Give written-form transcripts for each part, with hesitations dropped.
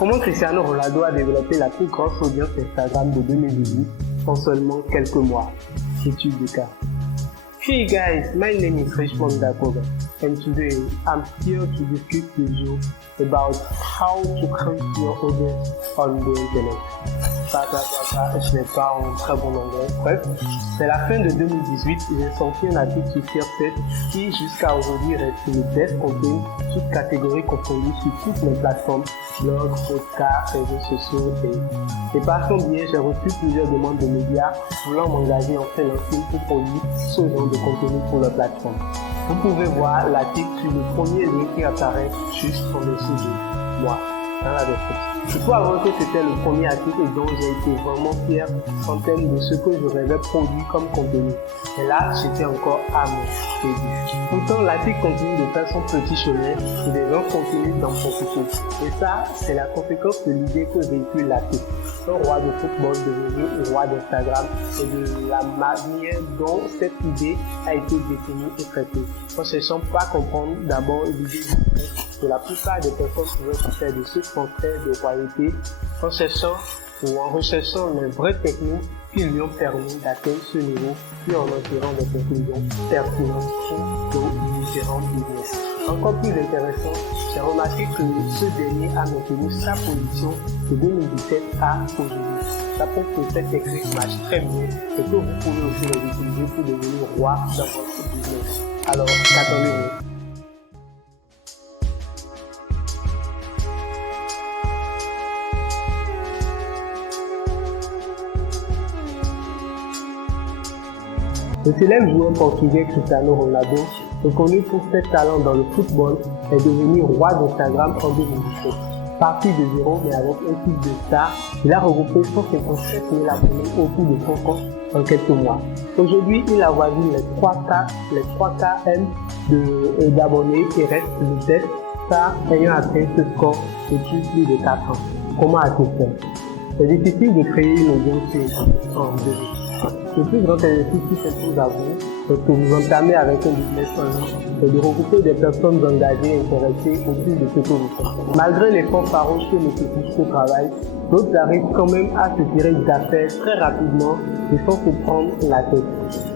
Comment Cristiano Ronaldo a développé la plus grosse audience Instagram de 2018 en seulement quelques mois? Étude de cas. Hey guys, my name is Richmond Dakoga, and today I'm here to discuss with you about how to create your audience on the internet. Je n'ai pas un très bon anglais. Bref, c'est la fin de 2018, j'ai sorti un article sur Fairset qui jusqu'à aujourd'hui reste le best content, toutes catégories confondues sur toutes mes plateformes, blogs, podcasts, réseaux sociaux et par son biais, j'ai reçu plusieurs demandes de médias voulant m'engager en freelancing pour produire ce genre de contenu pour leur plateforme. Vous pouvez voir l'article sur le premier lien qui apparaît juste en dessous de moi, dans la description. Il faut avouer que c'était le premier article dont j'ai été vraiment fier en termes de ce que je rêvais produire comme contenu. Et là, j'étais encore à mon début. Pourtant, l'article continue de faire son petit chemin et les gens continuent d'en profiter. Et ça, c'est la conséquence de l'idée que véhicule l'article. Un roi de football devenu roi d'Instagram et de la manière dont cette idée a été définie et traitée. En cherchant pas à comprendre d'abord l'idée que la plupart des personnes pouvaient se faire de ce portrait de royauté en cherchant ou en recherchant les vraies techniques qui lui ont permis d'atteindre ce niveau, puis en en tirant des conclusions pertinentes pour nos différents business. Encore plus intéressant, j'ai remarqué que ce dernier a maintenu sa position de 2017 à aujourd'hui. Ça prouve que cette technique marche très bien et que vous pouvez aussi les utiliser pour devenir roi dans votre business. Alors, qu'attendez-vous? Le célèbre joueur portugais Cristiano Ronaldo, reconnu pour ses talents dans le football, est devenu roi d'Instagram en 2017. Parti de zéro mais avec un type de star, il a regroupé 157 000 abonnés autour de son compte en quelques mois. Aujourd'hui, il avoisine les 3K d'abonnés et reste le best star ayant atteint ce score depuis plus de 4 ans. Comment a-t-il fait? C'est difficile de créer une audience en 2018. Le plus grand exercice qui s'impose à vous, c'est que vous entamez avec un business en ligne, et de regrouper des personnes engagées et intéressées autour de ce que vous faites. Malgré l'effort farouche que nécessite ce travail, d'autres arrivent quand même à se tirer d'affaires très rapidement et sans se prendre la tête.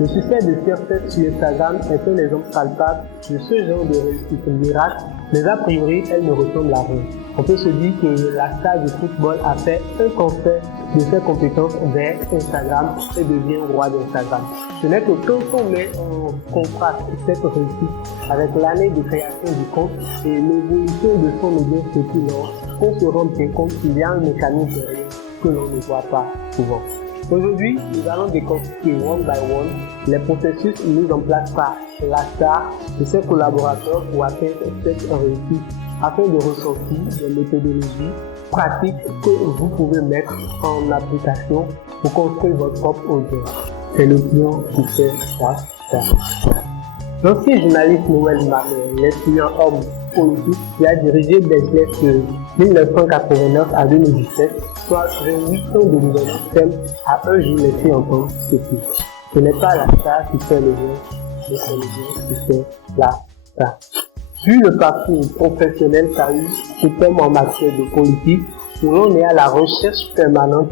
Le succès de Fairset sur Instagram est un exemple palpable de ce genre de réussite miracle, mais a priori, elle ne ressemble à rien. On peut se dire que la star du football a fait un concert de ses compétences vers Instagram et devient roi d'Instagram. Ce n'est que quand on met en contraste cette réussite avec l'année de création du compte et l'évolution de son audience depuis lors, qu'on se rend bien compte qu'il y a un mécanisme derrière que l'on ne voit pas souvent. Aujourd'hui, nous allons décortiquer one by one les processus mis en place par la star et ses collaborateurs pour atteindre cette réussite afin de ressortir des méthodologies pratiques que vous pouvez mettre en application pour construire votre propre audience. C'est le client qui fait la star. L'ancien journaliste Noël Marnet, l'influent homme politique qui a dirigé Bezlet de 1989 à 2017, soit 28 ans de gouvernement, à un jour laissé entendre ceci. Ce n'est pas la star qui fait le bien, mais c'est le bien qui fait la star. Vu le parcours professionnel qu'a eu cet homme en matière de politique, où l'on est à la recherche permanente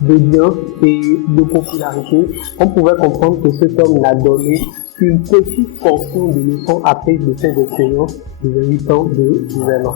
d'audience et de popularité, on pouvait comprendre que cet homme n'a donné qu'une petite portion de leçons apprises de ses expériences de 8 ans de gouvernement.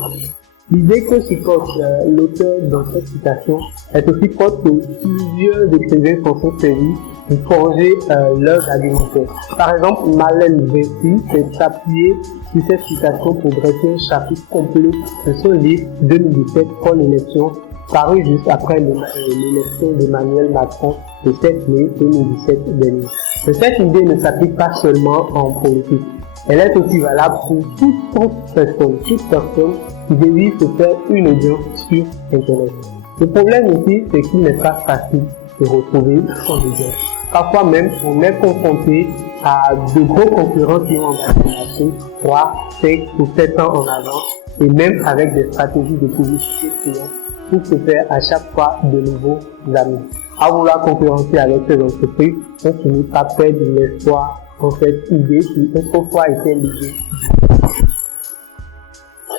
L'idée que supporte l'auteur dans cette citation est aussi forte que plusieurs écrivains s'en sont servis pour forger leurs argumentaires. Par exemple, Marlène Vessi s'est appuyée sur cette citation pour dresser un chapitre complet de son livre 2017 pour l'élection, paru juste après l'élection d'Emmanuel Macron le 7 mai 2017 dernier. Mais cette idée ne s'applique pas seulement en politique. Elle est aussi valable pour toute personne qui désire se faire une audience sur Internet. Le problème ici, c'est qu'il n'est pas facile de retrouver son audience. Parfois même, on est confronté à de gros concurrents qui ont engagé le marché 3, 5 ou 7 ans en avant, et même avec des stratégies de publicité client pour se faire à chaque fois de nouveaux amis. À vouloir concurrencer avec ces entreprises, on finit par perdre l'espoir en cette idée qui autrefois était l'idée.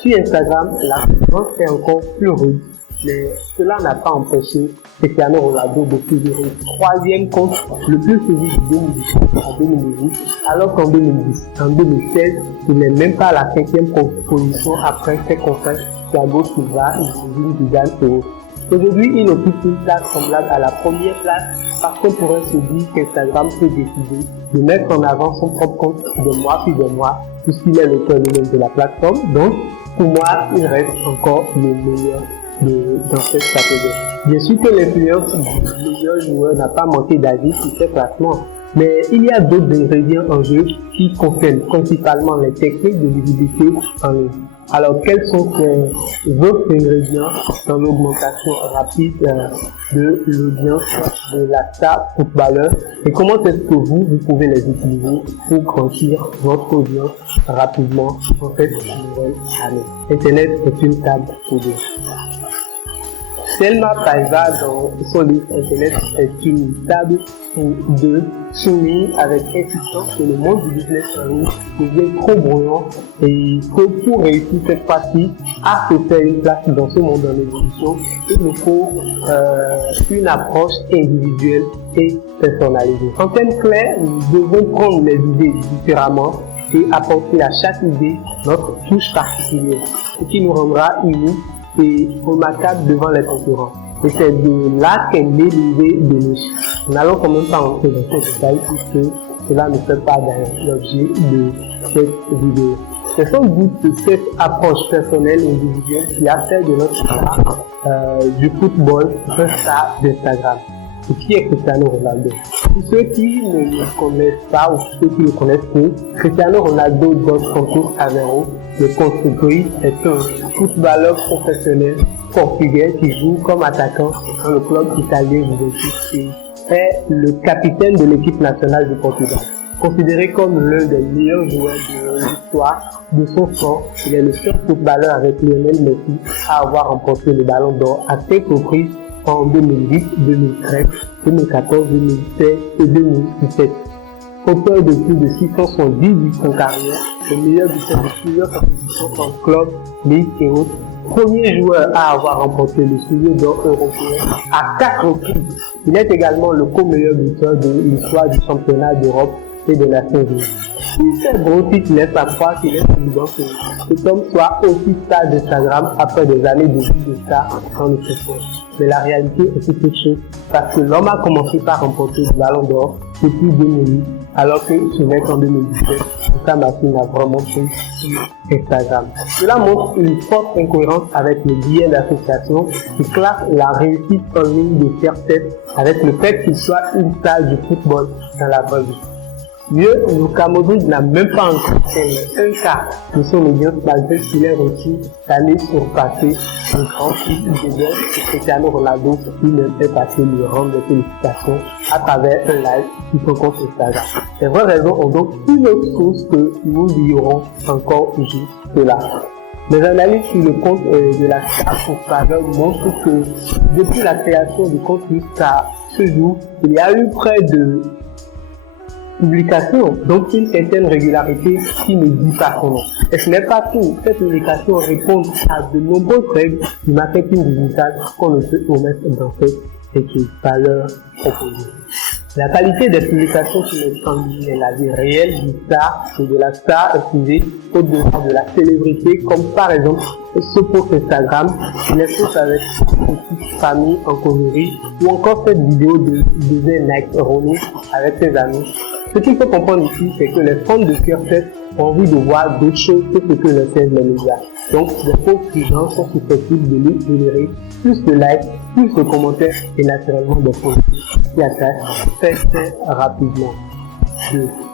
Sur Instagram, la concurrence est encore plus rude mais cela n'a pas empêché Cristiano Ronaldo de figurer troisième compte le plus suivi de 2017 en 2018, alors qu'en 2016, il n'est même pas à la 5e position après ses confrères Thiago Silva, Zinedine Zidane et autres. Aujourd'hui, il occupe une place semblable à la première place parce qu'on pourrait se dire qu'Instagram peut décider de mettre en avant son propre compte de mois puis de mois, puisqu'il est l'auteur lui-même de la plateforme. Donc, pour moi, il reste encore le meilleur dans cette catégorie. Bien sûr que l'influence du meilleur joueur n'a pas manqué d'agir sur ces classements, mais il y a d'autres ingrédients en jeu qui concernent principalement les techniques de visibilité en ligne. Alors, quels sont ces autres ingrédients dans l'augmentation rapide de l'audience de la star footballeur et comment est-ce que vous pouvez les utiliser pour grandir votre audience rapidement en cette nouvelle année? Internet est une table pour deux. Selma Paiva, dans son livre Internet est une table pour deux, souligne avec insistance que le monde du business en ligne devient trop bruyant et que pour réussir cette partie, à se faire une place dans ce monde en évolution, il nous faut une approche individuelle et personnalisée. En termes clairs, nous devons prendre les idées différemment et apporter à chaque idée notre touche particulière, ce qui nous rendra uniques et remarquable devant les concurrents. Et c'est de là qu'est née l'idée de niche. Nous n'allons quand même pas entrer dans ces détails puisque cela ne fait pas l'objet de cette vidéo. C'est sans doute cette approche personnelle et individuelle qui a fait de notre star du football un star d'Instagram. Et qui est Cristiano Ronaldo? Pour ceux qui ne le connaissent pas ou ceux qui le connaissent peu, Cristiano Ronaldo dos Santos Aveiro, le constructeur, est un footballeur professionnel portugais qui joue comme attaquant dans le club italien Juventus et est le capitaine de l'équipe nationale du Portugal. Considéré comme l'un des meilleurs joueurs de l'histoire de son sport, il est le seul footballeur avec Lionel Messi à avoir remporté le Ballon d'Or à 5 reprises en 2008, 2013, 2014, 2016 et 2017. Auteur de plus de 670 buts en carrière, le meilleur buteur de plusieurs compétitions en club, ligue et autres. Premier joueur à avoir remporté le soulier d'or européen à 4 reprises. Il est également le co-meilleur buteur de l'histoire du championnat d'Europe et de la Syrie. Tous ces gros titres laissent à croire qu'il est évident que cet homme soit aussi star d'Instagram après des années de vie de star en nutrition. Mais la réalité est tout autre chose parce que l'homme a commencé par remporter le Ballon d'Or depuis 2008 alors que son mec en 2017, sa machine a vraiment pris sur Instagram. Cela montre une forte incohérence avec le biais d'association qui classe la réussite en ligne de faire-tête avec le fait qu'il soit une star du football dans la vraie vie. Mieux, Luka Modric n'a même pas encore fait un quart de son audience malgré qu'il ait reçu l'année surpassée le grand prix de l'heure que Cristiano Ronaldo lui-même est passé lui rendre des félicitations à travers un live sur son compte Instagram. Les vraies raisons ont donc une autre chose que nous lirons encore juste là. Les analyses sur le compte de la star footballeur montrent que depuis la création du compte jusqu'à ce jour, il y a eu près de publication, donc une certaine régularité qui ne dit pas son nom. Et ce n'est pas tout. Cette publication répond à de nombreuses règles du marketing digital qu'on ne peut omettre dans cette équipe valeur proposée. La qualité des publications sur les ligne et la vie réelle du star et de la star est privée au-delà de la célébrité, comme par exemple ce post Instagram, les posts avec une petite famille en connerie, ou encore cette vidéo de Nike Ronnie avec ses amis. Ce qu'il faut comprendre ici, c'est que les fans de Cure-Tête ont envie de voir d'autres choses que ce que le fait les médias. Donc, les pauvres gens sont susceptibles de lui générer plus de likes, plus de commentaires et naturellement des posts qui attachent très rapidement.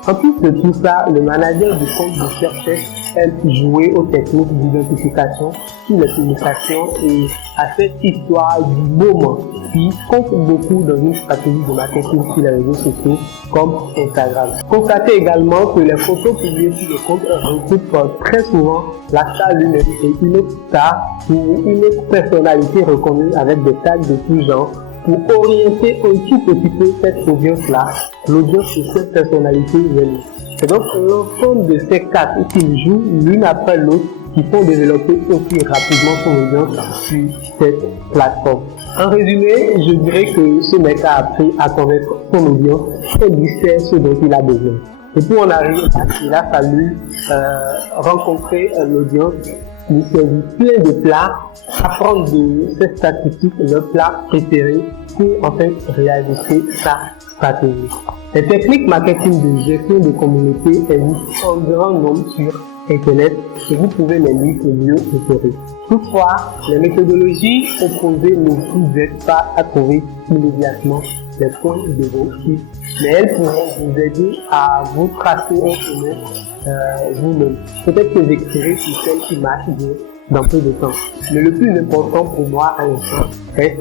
En plus de tout ça, le manager du compte de Cure-Tête aime jouer aux techniques d'identification sur les publications et à cette histoire du moment qui compte beaucoup dans une stratégie de marketing sur les réseaux sociaux comme Instagram. Constatez également que les photos publiées sur le compte recoupent très souvent la star lui-même et une autre star ou une autre personnalité reconnue avec des tags de tout genre pour orienter un tout petit peu cette audience-là, l'audience de cette personnalité réelle. C'est donc l'ensemble de ces quatre qu'ils jouent l'une après l'autre qui font développer aussi rapidement son audience sur cette plateforme. En résumé, je dirais que ce mec a appris à connaître son audience et lui sait ce dont il a besoin. Et pour en arriver là, il a fallu rencontrer l'audience, lui servir plein de plats, apprendre de ses statistiques, leur plat préféré pour en fait réaliser sa stratégie. Les techniques marketing de gestion de communauté existent en grand nombre sur Internet et vous pouvez les lire au mieux préféré. Toutefois, les méthodologies proposées ne vous aident pas à trouver immédiatement les points de vos chiffres, mais elles pourront vous aider à vous tracer un chemin vous-même. Peut-être que j'écrirai sur celle qui marche bien dans peu de temps. Mais le plus important pour moi à l'instant est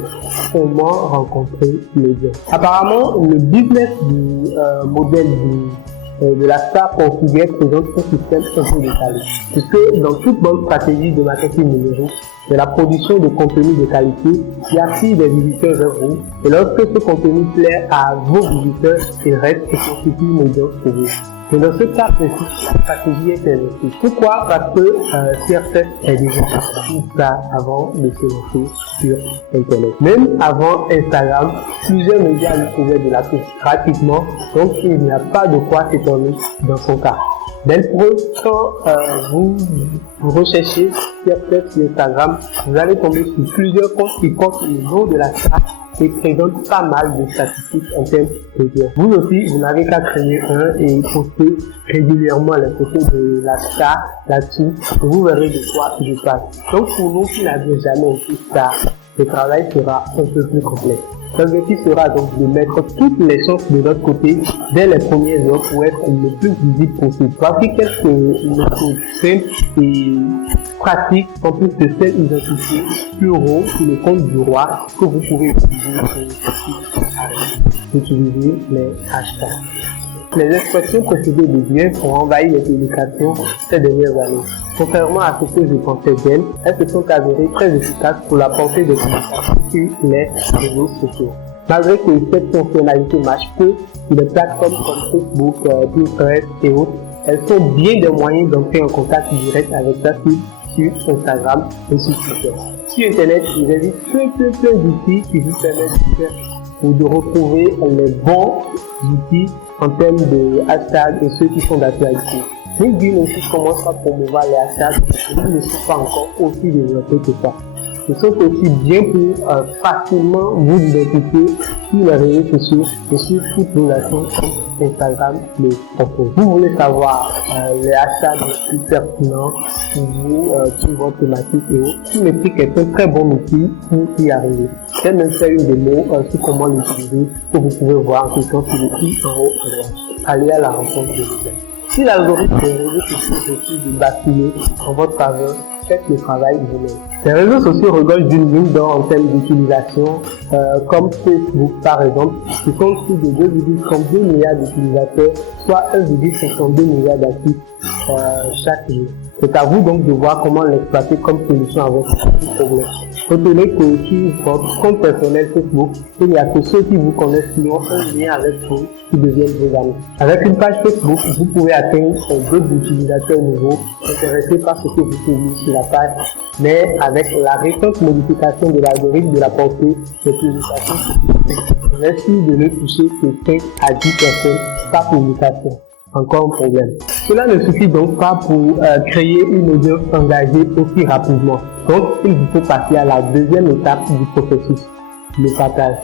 comment rencontrer l'audience. Apparemment, le business du modèle de la star portugaise présente un système un peu décalé. Puisque dans toute bonne stratégie de marketing numérique, c'est la production de contenu de qualité qui attire des visiteurs vers vous. Et lorsque ce contenu plaît à vos visiteurs, il reste et constitue une audience pour vous. Et dans ce cas précis, la stratégie est inversée. Pourquoi? Parce que CRF est déjà tout ça avant de se lancer sur Internet. Même avant Instagram, plusieurs médias lui faisaient de la pub gratuitement, donc il n'y a pas de quoi s'étonner dans son cas. Belle preuve, quand vous recherchez CRF sur Instagram, vous allez tomber sur plusieurs comptes qui portent le nom de la star et présentent pas mal de statistiques en termes d'audience. Vous aussi, vous n'avez qu'à créer un et poster régulièrement les photos de la star là-dessus et vous verrez de quoi je parle. Donc pour nous qui n'avons jamais été star, le travail sera un peu plus complexe. L'objectif sera donc de mettre toutes les chances de notre côté dès les premières heures pour être le plus visible possible. Voici quelques méthodes simples et pratiques en plus de celles identifiées sur le compte du roi que vous pouvez utiliser les hashtags. Les expressions précédées de bien ont envahi les publications ces dernières années. Contrairement à ce que je pensais d'elles, elles se sont avérées très efficaces pour la portée des communications sur les réseaux sociaux. Malgré que cette fonctionnalité marche peu sur des plateformes comme Facebook, Pinterest et autres, elles sont bien des moyens d'entrer en contact direct avec sa cible sur Instagram et sur Twitter. Sur Internet, il existe plein d'outils qui vous permettent de faire ou de retrouver les bons outils en termes de hashtags et ceux qui sont d'actualité. LinkedIn aussi commence à promouvoir les hashtags et ils ne sont pas encore aussi développés que ça. Ils sont aussi bien pour facilement vous identifier sur les réseaux sociaux et sur toutes vos actions Instagram le propose. Vous voulez savoir les hashtags les plus pertinents pour vous, sur votre thématique et autres. Symétrique est un très bon outil pour y arriver. J'ai même fait une démo sur comment l'utiliser que vous pouvez voir en cliquant sur le i en haut à droite. Allez à la rencontre de l'audience. Si l'algorithme des réseaux sociaux décide de basculer en votre faveur, faites le travail vous-même. Les réseaux sociaux regorgent d'une mine d'or en termes d'utilisation, comme Facebook par exemple, qui compte plus de 2,32 milliards d'utilisateurs, soit 1,52 milliard d'actifs chaque jour. C'est à vous donc de voir comment l'exploiter comme solution à votre problème. Retenez que sur votre compte personnel Facebook, il n'y a que ceux qui vous connaissent qui ont un lien avec vous qui deviennent vos amis. Avec une page Facebook, vous pouvez atteindre d'autres utilisateurs nouveaux intéressés par ce que vous publiez sur la page, mais avec la récente modification de l'algorithme de la portée des publications, reste de ne toucher que 5 à 10 personnes par publication. Encore un problème. Cela ne suffit donc pas pour créer une audience engagée aussi rapidement. Donc, il vous faut passer à la deuxième étape du processus, le partage.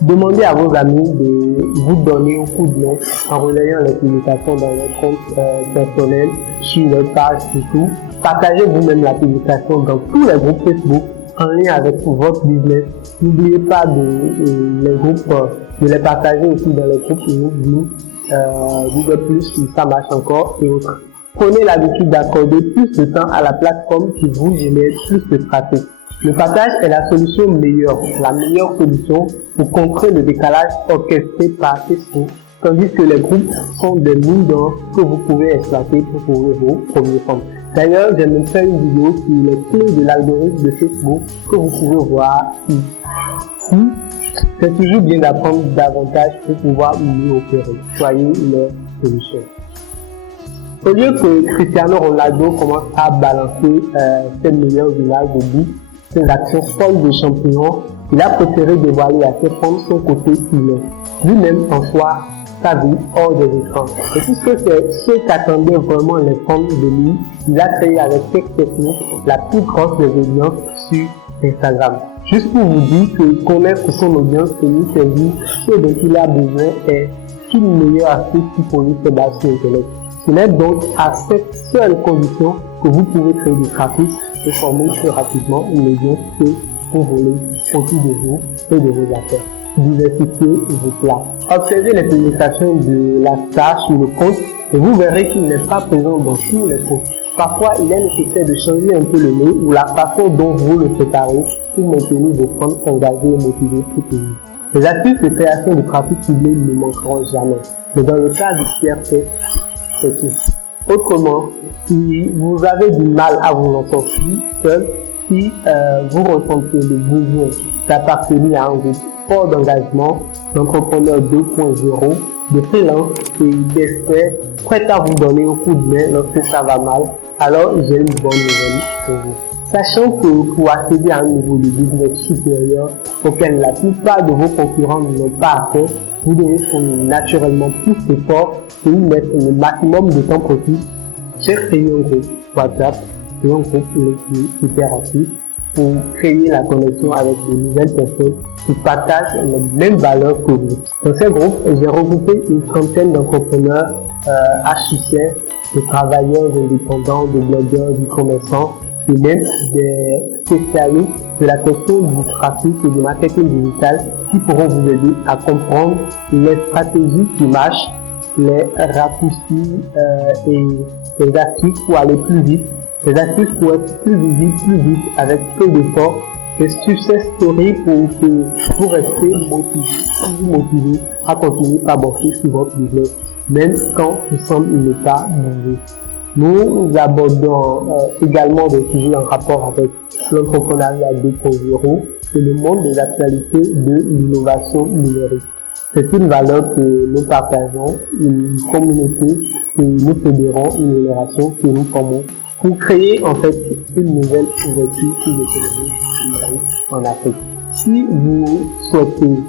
Demandez à vos amis de vous donner un coup de main en relayant les publications dans leur compte personnel, sur leur page et tout. Partagez vous-même la publication dans tous les groupes Facebook en lien avec votre business. N'oubliez pas de les partager aussi dans les groupes LinkedIn, Google+, si ça marche encore, et autres. Prenez l'habitude d'accorder plus de temps à la plateforme qui vous génère plus de trafic. Le partage est la meilleure solution pour contrer le décalage orchestré par Facebook, tandis que les groupes sont des mines d'or que vous pouvez exploiter pour trouver vos premiers fonds. D'ailleurs, j'ai même fait une vidéo sur les clés de l'algorithme de Facebook que vous pouvez voir ici. C'est toujours bien d'apprendre davantage pour pouvoir mieux opérer. Soyez leur solution. Au lieu que Cristiano Ronaldo commence à balancer ses meilleures images de but, ses actions folles de champion, il a préféré dévoiler à ses fans son côté humain. Lui-même en soi, sa vie hors des écrans. Et puisque c'est ce qu'attendaient vraiment les fans de lui, il a créé avec cette technique la plus grosse des audiences sur Instagram. Juste pour vous dire que connaître son audience et lui servir ce dont il a besoin est une meilleure astuce qui produit ses bases sur Internet. Ce n'est donc à cette seule condition que vous pouvez créer du trafic et former plus rapidement une audience que pour voler autour de vous et de vos affaires. Diversifiez vos plats. Observez les publications de la star sur le compte et vous verrez qu'il n'est pas présent dans tous les comptes. Parfois, il est nécessaire de changer un peu le nez ou la façon dont vous le préparez pour maintenir vos fans engagés et motivés tout au long. Les astuces de création de trafic ciblé ne manqueront jamais. Mais dans le cas du tiers fait, c'est tout. Autrement, si vous avez du mal à vous en sortir seul, si vous ressentez le besoin d'appartenir à un groupe fort d'engagement, d'entrepreneurs 2.0, de freelance et d'experts prêts à vous donner un coup de main lorsque ça va mal, alors j'ai une bonne nouvelle pour vous. Sachant que pour accéder à un niveau de business supérieur auquel la plupart de vos concurrents n'ont pas atteint, vous devez fournir naturellement plus d'efforts et y mettre le maximum de temps possible. J'ai créé un groupe WhatsApp et un groupe LinkedIn hyperactif pour créer la connexion avec de nouvelles personnes qui partagent les mêmes valeurs que vous. Dans ces groupes, j'ai regroupé une trentaine d'entrepreneurs HUCR, de travailleurs indépendants, de blogueurs, de commerçants et même des spécialistes de la question du trafic et du marketing digital qui pourront vous aider à comprendre les stratégies qui marchent, les raccourcis et les astuces pour aller plus vite, les astuces pour être plus visible, plus vite avec peu d'efforts, des success stories pour que vous restiez motivé à continuer à bosser sur votre business, même quand tout semble ne pas bouger. Nous abordons également des sujets en rapport avec l'entrepreneuriat 2.0 et le monde des actualités de l'innovation numérique. C'est une valeur que nous partageons, une communauté que nous fédérons, une génération que nous formons pour créer en fait une nouvelle ouverture sur l'économie numérique en Afrique. Si vous souhaitez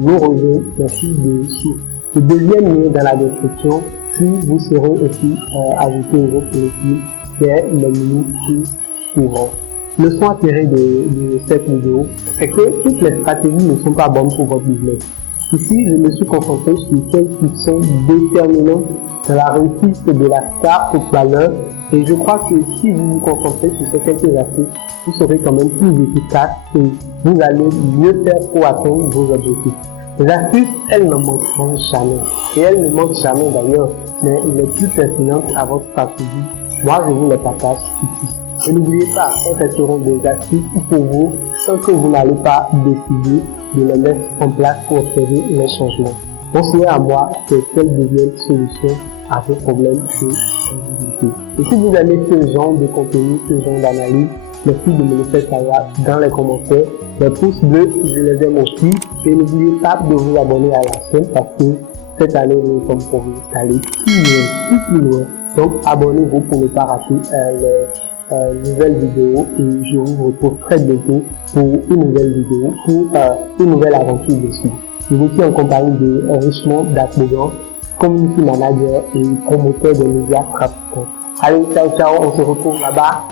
nous rejoindre, merci dessus. Le deuxième lien dans la description, puis vous serez aussi ajouté au groupe collectif dès les minutes qui suivront. Le son attiré de cette vidéo, c'est que toutes les stratégies ne sont pas bonnes pour votre business. Ici, je me suis concentré sur celles qui sont déterminantes dans la réussite de la star footballeur et je crois que si vous vous concentrez sur ces quelques astuces, vous serez quand même plus efficace et vous allez mieux faire pour atteindre vos objectifs. Les astuces, elles ne manqueront jamais. Et elles ne manquent jamais d'ailleurs, mais les plus pertinentes à votre stratégie, moi je vous les partage ici. Et n'oubliez pas, elles seront des astuces pour vous sans que vous n'allez pas décider de les mettre en place pour observer les changements. Mon souhait à moi, c'est qu'elles deviennent solutions à vos problèmes de visibilité. Et si vous aimez ce genre de contenu, ce genre d'analyse, merci de me le faire savoir dans les commentaires. Les pouces bleus, je les aime aussi. Et n'oubliez pas de vous abonner à la chaîne parce que cette année, nous sommes pour vous aller plus loin. Donc, abonnez-vous pour ne pas rater les nouvelles vidéos et je vous retrouve très bientôt pour une nouvelle vidéo, pour une nouvelle aventure dessus. Je vous suis en compagnie de Richmond Dakbogan, community manager et promoteur de médias trafiquants. Allez, ciao, on se retrouve là-bas.